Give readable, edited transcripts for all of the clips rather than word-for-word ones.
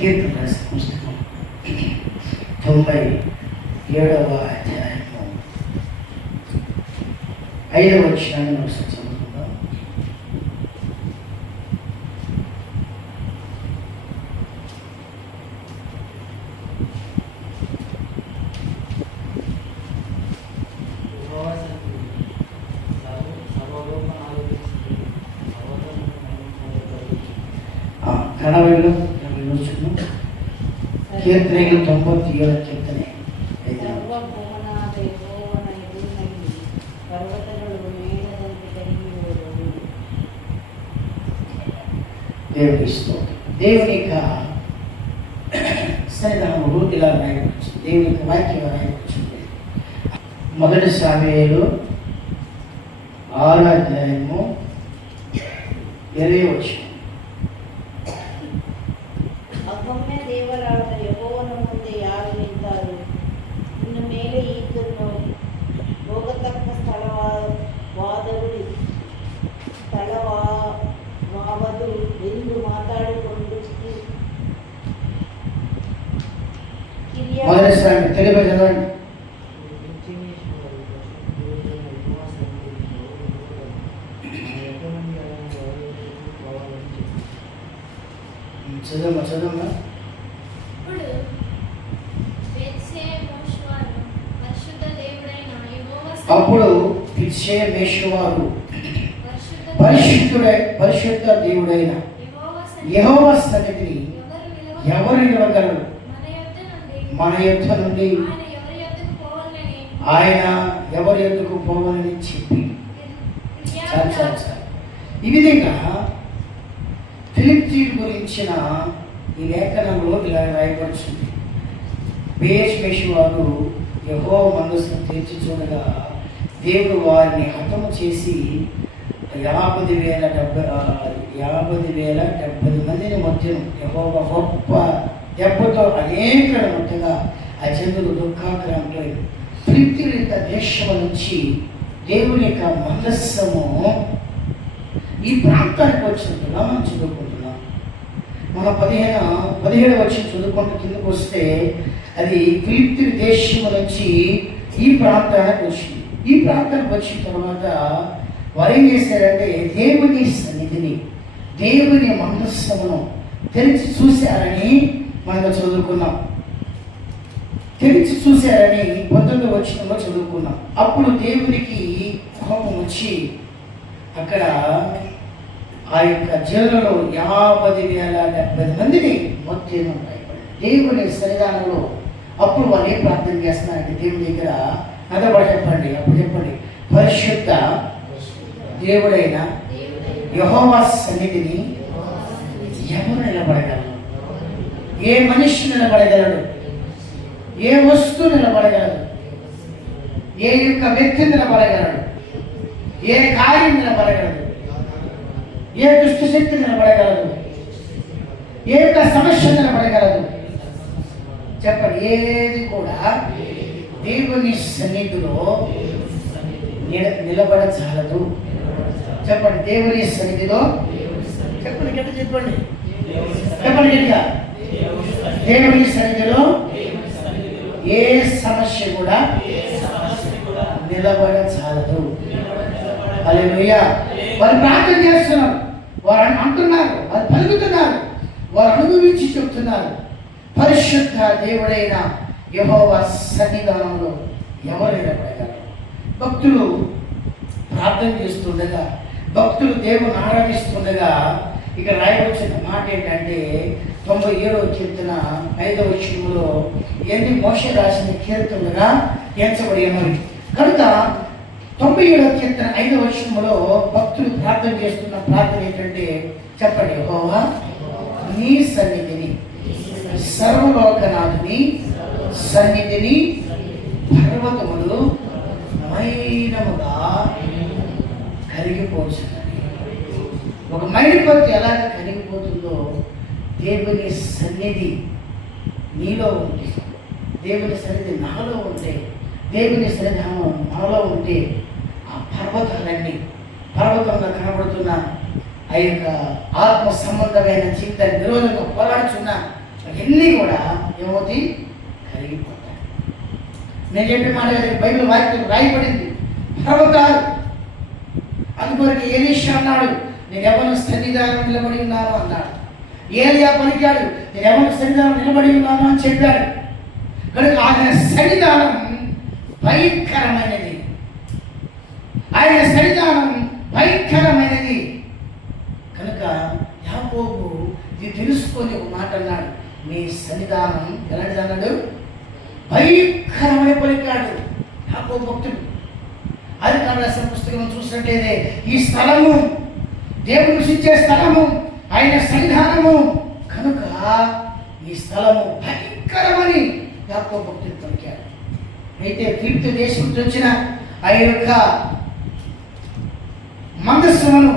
కీర్తన పుస్తకం 97వ అధ్యాయము 5వ వచనాన్ని ఒకసారి చదువుకుందాం. కన్నడలో కీర్తనలు 97 కీర్తనే. దేవుని స్తోత్రం. దేవుని యొక్క సన్నిధానము ఇలా రాయవచ్చు. దేవుని యొక్క వాక్యం రాయవచ్చుంది. 1 సమూయేలు 6వ అధ్యాయము 20వ వచనం. ದೇವರಾದ ಯೆಹೋವನ ಮುಂದೆ ಯಾರು ನಿಂತಾರು? ಇನ್ನು ಮೇಲೆ ಈತನು ಹೋಗತಕ್ಕ ಸ್ಥಳವಾವದು ಎಂದು ಮಾತಾಡಿಕೊಂಡು చదవమ్మా. అప్పుడు పిత్షేమేషువారు పరిశుద్ధ దేవుడైన యెహోవా సన్నిధిని ఎవరు నిలవగలరు? మన యొద్ద నుండి ఆయన ఎవరి యొద్దకు పోవాలని చెప్పి ఈ విధంగా ఫిలిప్పీయుల గురించిన ఈ లేఖనంలో ఇలా రాయబడుతుంది. బేష్మెషువారు యెహోవా మనస్సును తెరిచి చూడగా దేవుడు వారిని హతము చేసి 50,070 మందిని మధ్యను యెహోవా గొప్ప దెబ్బతో అనేక మధ్యగా ఆ జనులు దుఃఖాక్రాంతులై ఫిలిప్పీయుల దేశం నుంచి దేవుని యొక్క మనస్సము ఈ ప్రాంతానికి వచ్చినట్టుగా మనం చదువుకుంటున్నాం. మన 17వ వచ్చి చదువుకుంటూ కిందకు వస్తే అది ఫిలిప్పీయుల దేశం నుంచి ఈ ప్రాంతానికి వచ్చింది. ఈ ప్రాంతానికి వచ్చిన తర్వాత వారు ఏం చేశారంటే దేవుని సన్నిధిని, దేవుని మనస్సును తెరిచి చూశారని మనం చదువుకున్నాం. తెరిచి చూశారని 19వ వచనంలో చదువుకున్నాం. అప్పుడు దేవునికి కోపం వచ్చి అక్కడ ఆ యొక్క జనులలో 50,070 మందిని మొత్తం దేవుని సన్నిధానంలో. అప్పుడు వాళ్ళు ఏం ప్రార్థన చేస్తున్నారంటే దేవుని దగ్గర అదబడి చెప్పండి. అప్పుడు చెప్పండి, పరిశుద్ధ దేవుడైన యెహోవా సన్నిధిని ఎవరు నిలబడగలరు? ఏ మనిషి నిలబడగలడు? ఏ వస్తువు నిలబడగలడు? ఏ యొక్క వ్యక్తి నిలబడగలడు? ఏ కార్యం నిలబడగలదు? ఏ దుష్ట శక్తి నిలబడగలదు? ఏ యొక్క సమస్య నిలబడగలదు? చెప్పండి. ఏది కూడా దేవుని సన్నిధిలో నిలబడచాలదు. చెప్పండి. దేవుని సన్నిధిలో చెప్పండి. గట్టిగా చెప్పండి. చెప్పండి గట్టిగా. దేవుని సన్నిధిలో ఏ సమస్య కూడా నిలబడచాలదు. హల్లెలూయా. వారు ప్రార్థన చేస్తున్నారు, వారు అంటున్నారు, వారు పలుకుతున్నారు, వారు అనుభవించి చెప్తున్నారు. పరిశుద్ధ దేవుడైన యెహోవా సన్నిధానంలో ఎవరు నిలబడగలరు? భక్తులు ప్రార్థన చేస్తుండగా, భక్తులు దేవుని ఆరాధిస్తుండగా ఇక్కడ రాయవలసిన మాట ఏంటంటే 97వ కీర్తన 5వ వచనంలో ఎన్ని మోషే రాసిన కీర్తనగా ఎంచబడి ఉన్నది. కనుక 97వ కీర్తన 5వ వచనంలో భక్తులు ప్రార్థన చేస్తున్న ప్రార్థన ఏంటంటే చెప్పండి, యెహోవా నీ సన్నిధిని, సర్వలోకనాథుని సన్నిధిని పర్వతములు మైనముగా కరిగిపోతున్నది. ఒక మైనపత్తి ఎలాగ కరిగిపోతుందో దేవుని సన్నిధి నీలో ఉంటే, దేవుని సన్నిధి నాలో ఉంటే, దేవుని సన్నిధానం మనలో ఉంటే ఆ పర్వతాలన్నీ పర్వతంగా కనబడుతున్న ఆ యొక్క ఆత్మ సంబంధమైన జీవితాన్ని విరోధంగా పోరాడుతున్న అవన్నీ కూడా ఏమవుతాయి? కరిగిపోతాయి. నేను చెప్పే మాట బైబిల్ వాక్యం రాయబడింది. పర్వతాలు అందుకొరకు ఎలీషా అన్నాడు, నేను ఎవరి సన్నిధానం నిలబడి ఉన్నాను అన్నాడు. ఏలియా పలికాడు, నేను ఎవరి సన్నిధానం నిలబడి ఉన్నాను అని చెప్పాడు. కనుక ఆయన సన్నిధానం భయంకరమైనది. ఆయన సన్నిధానం భయంకరమైనది. కనుక యాకోబు ఇది తెలుసుకొని ఒక మాట అన్నాడు, నీ సన్నిధానం ఎలాంటిది అన్నాడు? భయంకరమైన పలికాడు యాకోబు భక్తుడు. అది కావలసిన పుస్తకం చూసినట్లయితే ఈ స్థలము దేవుడు నివసించే స్థలము, ఆయన సన్నిధానము కనుక ఈ స్థలము భయంకరమని యాకోబు భక్తుడు పలికాడు. అయితే ఫిలిప్తు దేశం నుంచి వచ్చిన ఆ యొక్క మందస్సులను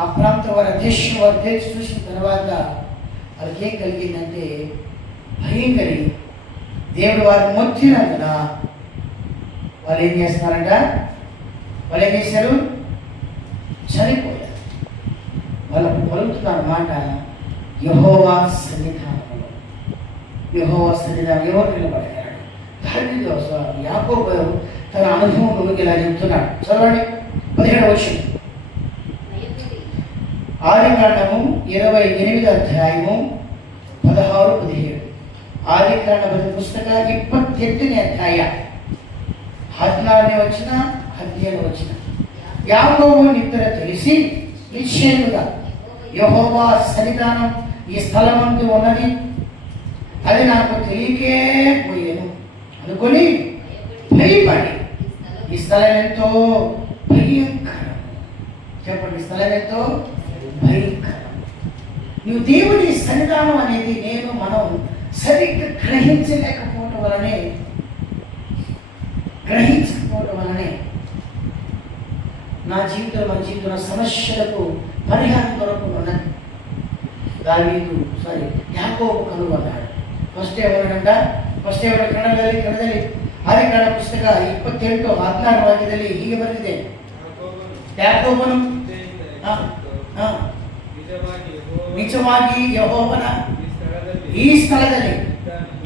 ఆ ప్రాంతం వారి దేశం వారు తెరిచి చూసిన తర్వాత వాళ్ళకి ఏం కలిగిందంటే భయం కలిగి దేవుడు వారిని మొత్తినందున వాళ్ళు ఏం చేస్తున్నారంట? వాళ్ళు ఏం చేశారు? చనిపోయారు. వాళ్ళు పలుకుతున్నారు మాట, యెహోవా సన్నిధానంలో. యెహోవా సన్నిధానం ఎవరు నిలబడ్డారు? దాని యాకోబు తన అనుభవంలో ఇలా చెప్తున్నాడు. చదవండి 17వ వచనం. ఆదికాండము 28వ అధ్యాయము 16-17. ఆదికాండ పుస్తక 28ನೇ అధ్యాయ 14ನೇ వచన 15ನೇ వచన. యాకోబు నిద్ర తెలిసి నిశ్చయముగా యెహోవా సన్నిధానం ఈ స్థలమందు ఉన్నది, అది నాకు తెలియకే పోయాను అనుకొని భయపడి, ఈ స్థలం ఎంతో భయంకరం. చెప్పండి, ఈ స్థలం ఎంతో భయంకరం. నువ్వు దేవుని సన్నిధానం అనేది మనం సరిగ్గా గ్రహించకపోవటం వలనే నా జీవితంలో మన జీవితంలో సమస్యలకు పరిహారం దొరకకున్నది. యాకోబు కనుగొన్నాడు. ఫస్ట్ ఎవరు ಕಣದಲ್ಲಿ ಆದಿಕಾಂಡ ಪುಸ್ತಕ 28:16 ವಾಕ್ಯದಲ್ಲಿ ಹೀಗೆ ಬರೆದಿದೆ, ಯಾಕೋಬನು ನಿಜವಾಗಿ ಯೆಹೋವನ ಈ ಸ್ಥಳದಲ್ಲಿ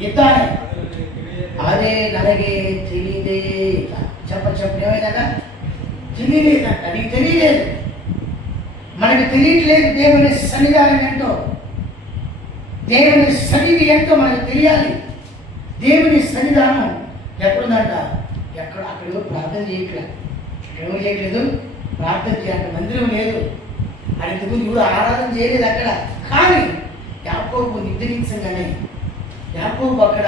ಇದ್ದಾನೆ, ಅದೇ ನನಗೆ ತಿಳಿದೇ ಇಲ್ಲ. చెప్పేమైనా తెలియలేదంట. నీకు తెలియలేదు, మనకు తెలియట్లేదు దేవుని సన్నిధానం ఏంటో, దేవుని సన్నిధి ఏంటో మనకు తెలియాలి. దేవుని సన్నిధానం ఎక్కడుందంట? అక్కడ ప్రార్థన చేయట్లేదు. ఎవరు చేయట్లేదు? ప్రార్థన చేయాలి. మందిరం లేదు, అడిగి కూడా ఆరాధన చేయలేదు అక్కడ. కానీ యాకోబు నిద్రించగానే, యాకోబు అక్కడ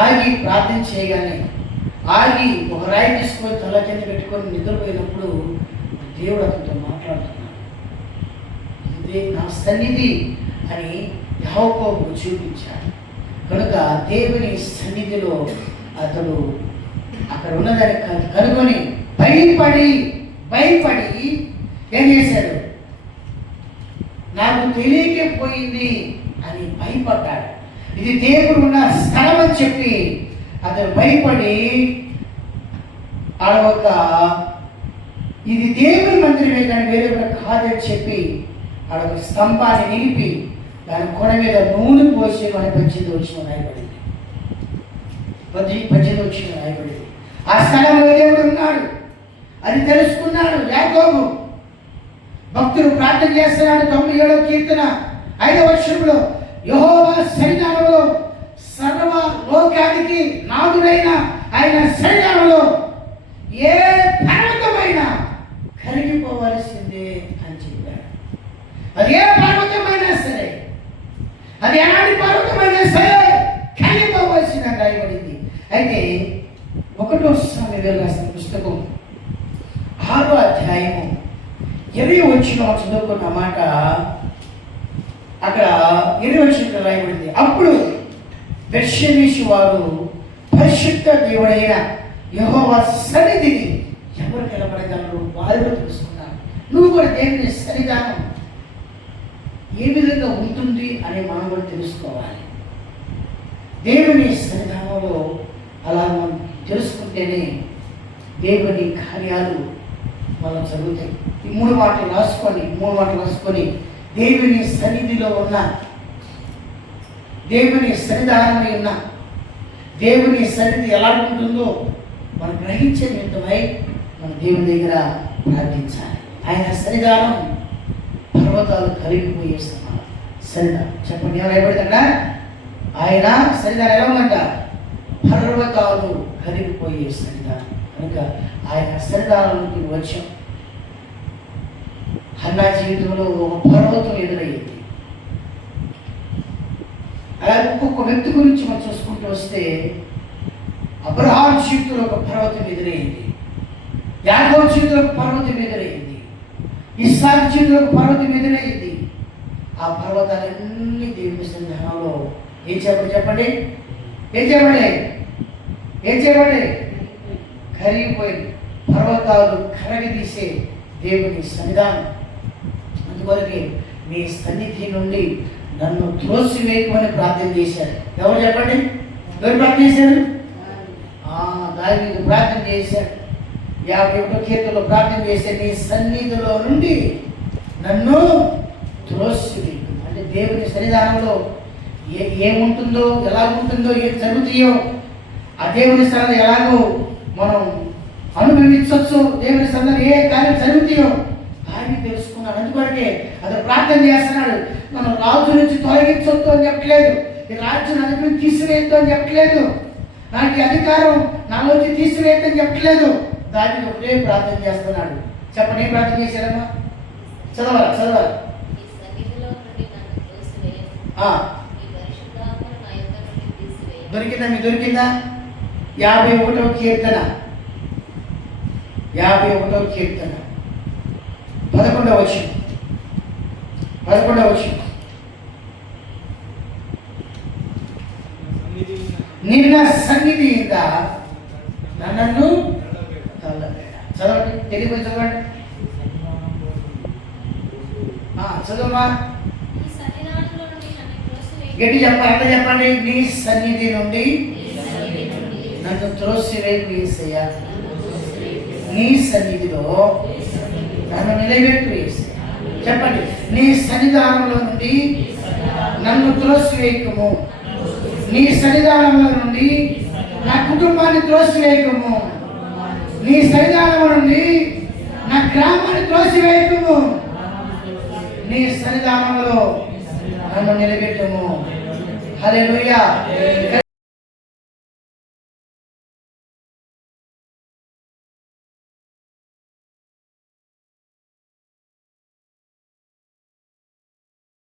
ఆగి ప్రార్థన చేయగానే, ఆగి ఒక రాయి తీసుకొని తల కింద పెట్టుకొని నిద్రపోయినప్పుడు దేవుడు అతనితో మాట్లాడుతున్నాడు. ఇదే నా సన్నిధి అని యాకోబు చూపించాడు. కనుక దేవుని సన్నిధిలో అతడు అక్కడ ఉన్నదాన్ని కనుగొని భయపడి ఏం చేశాడు? నాకు తెలియకపోయింది అని భయపడ్డాడు. ఇది దేవుడు ఉన్న స్థలం అని చెప్పి అతను భయపడి ఇది దేవుని మందిరమే కానీ వేరే కూడా కాదని చెప్పి ఆడొక స్తంభాన్ని నిలిపి దాని కొన మీద నూనె పోసి మన 18వ వచనం రాయబడింది. 18వ వచనం రాయబడింది. ఆ స్థలంలో దేవుడు ఉన్నాడు అని తెలుసుకున్నాడు యాకోబు. భక్తుడు ప్రార్థన చేస్తున్నాడు. 97వ కీర్తన 5వ వచనంలో, యెహోవా సన్నిధానంలో సర్వ లోకానికి నాదుడైన ఆయన సన్నిధానంలో ఏ పర్వతమైనా కరిగిపోవలసిందే అని చెప్పాడు. అది ఏ పర్వతమైనా సరే, అది ఎలాంటి పర్వతమైనా సరే కరిగిపోవలసిన రాయబడింది. అయితే 1వ సమూయేలు రాసిన పుస్తకం 6వ అధ్యాయము 20వ వచనం చదువుకున్న మాట, అక్కడ 20వ వచనంలో రాయబడింది, అప్పుడు బెత్షెమెషు వారు పరిశుద్ధ దేవుడైన యెహోవా సన్నిధిని ఎవరు నిలబడగలరు వారు తెలుసుకున్నారు. నువ్వు కూడా దేవుని సన్నిధానం ఏ విధంగా ఉంటుంది అని మనం కూడా తెలుసుకోవాలి. దేవుని సన్నిధానంలో అలా మనం తెలుసుకుంటేనే దేవుని కార్యాలు మనం జరుగుతాయి. ఈ 3 మాటలు రాసుకొని దేవుని సన్నిధిలో ఉన్న దేవుని సన్నిధానమై ఉన్న దేవుని సన్నిధి ఎలా ఉంటుందో మనం గ్రహించే నిమిత్తమై మన దేవుని దగ్గర ప్రార్థించాలి. ఆయన సన్నిధానం పర్వతాలు కరిగిపోయే సన్నిధానం. చెప్పండి, ఎవరు భయపడతాడా? ఆయన సన్నిధానం ఎలా ఉందంట? పర్వతాలు కరిగిపోయే సన్నిధానం. కనుక ఆయన సన్నిధానంలోకి వచ్చాం. హన్నా జీవితంలో ఒక పర్వతం ఎదురయ్యింది. అలాగే ఒక్కొక్క వ్యక్తి గురించి మనం చూసుకుంటూ వస్తే అబ్రహాం జీవితంలో ఒక పర్వతం ఎదురయ్యింది, యాకోబు జీవితంలో ఒక పర్వతం ఎదురయ్యింది, ఇస్సాకు జీవితంలో ఒక పర్వతం ఎదురయ్యింది. ఆ పర్వతాలన్నీ దేవుని సన్నిధానంలో ఏం చెప్పండి కరిగిపోయింది. పర్వతాలు కరగదీసే దేవుని సన్నిధానం. అందువరకు నీ సన్నిధి నుండి నన్ను త్రోసివేయమని ప్రార్థన చేశారు. ఎవరు చెప్పండి? ఎవరు ప్రార్థన చేశారు? దావీదు ప్రార్థన చేశాడు. 51వ కీర్తనలో ప్రార్థన చేశాడు, నీ సన్నిధిలో నుండి నన్ను త్రోసివేయు. అంటే దేవుని సన్నిధానంలో ఏముంటుందో, ఎలా ఉంటుందో, ఏం జరుగుతాయో ఆ దేవుని సన్నిధి ఎలాగో మనం అనుభవించవచ్చు. దేవుని సన్నిధిలో ఏ కార్యం జరుగుతాయో ఆయన తెలుసుకున్నాడు. అందుకొరకే అతను ప్రార్థన చేస్తున్నాడు. మనం రాజు నుంచి తొలగించొద్దు అని చెప్పట్లేదు, ఈ రాజ్యం అందుకు తీసివేయద్దు అని చెప్పట్లేదు, నాకు ఈ అధికారం నాలోంచి తీసివేయద్దని చెప్పట్లేదు. దాన్ని ఒకటే ప్రార్థన చేస్తున్నాడు. చెప్పండి, ఏం ప్రార్థన చేశాడమ్మా? చదవాలి. దొరికిందా? మీకు దొరికిందా? 51వ కీర్తన 11వ వచనం. నిన్న సన్నిధి నన్ను చదవండి, తెలియదు చదవండి. చదవమ్మా, గట్టి చెప్పండి, అంత చెప్పండి. నీ సన్నిధి నుండి నన్ను త్రోసివేయకు యేసయ్యా, నీ సన్నిధిలో నన్ను నిలబెట్టు యేసయ్యా. చెప్పండి, నీ సన్నిధానంలో నుండి నన్ను త్రోసివేయకము, నీ సన్నిధానంలో నుండి నా కుటుంబాన్ని త్రోసివేయకము, నీ సన్నిధానంలో నుండి నా గ్రామాన్ని త్రోసివేయకము, నీ సన్నిధానంలో నన్ను నిలబెట్టము. హల్లెలూయా.